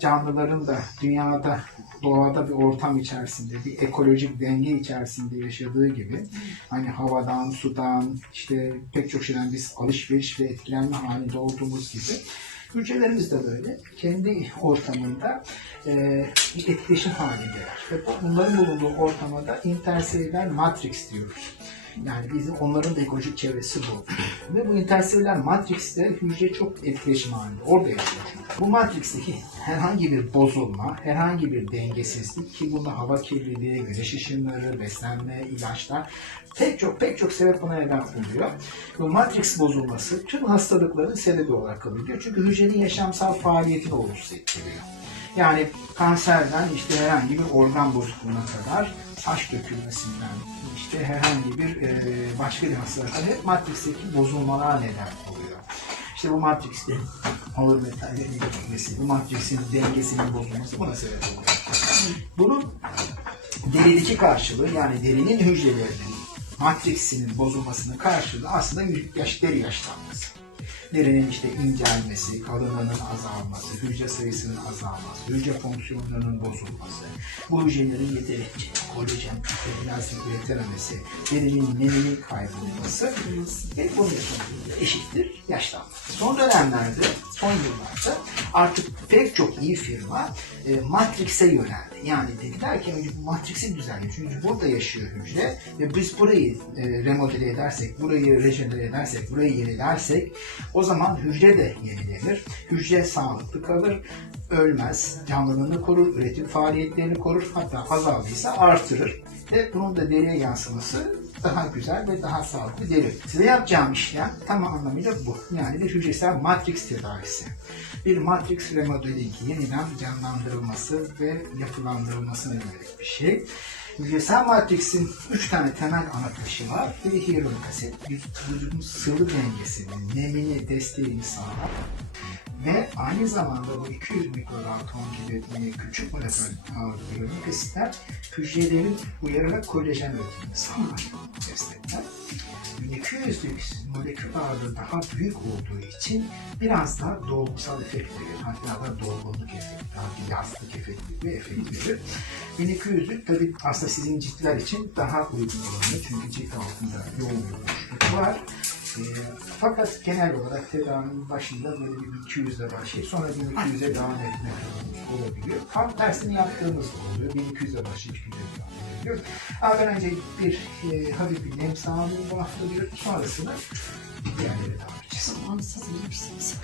canlıların da dünyada doğada bir ortam içerisinde, bir ekolojik denge içerisinde yaşadığı gibi hani havadan, sudan, işte pek çok şeyden biz alışveriş ve etkilenme halinde olduğumuz gibi hücrelerimiz de böyle kendi ortamında e, bir etkileşim halindeler. Ve bu- bunların bulunduğu ortama da interselüler matrix diyoruz. Yani bizim onların da ekolojik çevresi bu. Ve bu interselüler matrixte hücre çok etkileşim halinde. Orada yaşıyor. Bu matrixteki herhangi bir bozulma, herhangi bir dengesizlik ki bunda hava kirliliği, güneş ışınları, beslenme, ilaçlar pek çok pek çok sebep buna neden oluyor. Bu matrix bozulması tüm hastalıkların sebebi olarak kabul ediliyor. Çünkü hücrenin yaşamsal faaliyetini olumsuz etkiliyor. Yani kanserden işte herhangi bir organ bozukluğuna kadar saç dökülmesinden işte herhangi bir e, başka bir hastalığa kadar hep matrixteki bozulmalar neden oluyor. İşte bu matrixte ağır metallerin gitmesi, bu matrixin dengesinin bozulması buna sebep oluyor. Bunun derideki karşılığı yani derinin hücrelerinin matriksinin bozulmasının karşılığı aslında yaş, deri yaşlanması. Derinin işte incelmesi, kalınlığının azalması, hücre sayısının azalması, hücre fonksiyonlarının bozulması, bu hücrelerin yeterince kolajen, plazma üretememesi, derinin neminin kaybolması ve bunun sonucunda eşittir yaşlanma. Son dönemlerde, son yıllarda artık pek çok iyi firma e, Matrix'e yöneldi. Yani dediler ki önce bu Matrix'i düzenleyelim. Çünkü burada yaşıyor hücre ve biz burayı e, remodele edersek, burayı rejenere edersek, burayı yenilersek o zaman hücre de yenilenir. Hücre sağlıklı kalır, ölmez, canlılığını korur, üretim faaliyetlerini korur, hatta azaldıysa artırır. Ve bunun da deriye yansıması daha güzel ve daha sağlıklı deri. Size yapacağım işlem tam anlamıyla bu. Yani bir hücresel matrix tedavisi. Bir matrix remodeling, yeniden canlandırılması ve yapılandırılmasına yönelik bir şey. Hücresel matrixin üç tane temel ana taşı var. Biri hyaluronik asit, vücudun sıvı dengesini, nemini, desteğini sağlar. Ve aynı zamanda bu 200 mikrodalton gibi küçük molekül hyaluronik asitler hücrelerin uyararak kolajen üretimini sağlar, destekler. 1200'lük molekül ağırlığı daha büyük olduğu için biraz daha dolgusal efekt verir. Hatta da dolgunluk efekti, daha yastık efekti bir efekt verir. 1200'lük tabi aslında sizin ciltler için daha uygun olanı çünkü cilt altında yoğun bir boşluk var. E, fakat genel olarak tedavinin başında böyle bir 200 ile başlayıp sonra 1200'e devam etmek olabiliyor. Tam tersini yaptığımız oluyor. 1200'e başlayıp 200'e devam edebiliyoruz. Ama ben önce bir e, hafif bir nem sağlığı bu hafta bir sonrasında diğerlere devam. Tamam siz iyi misiniz?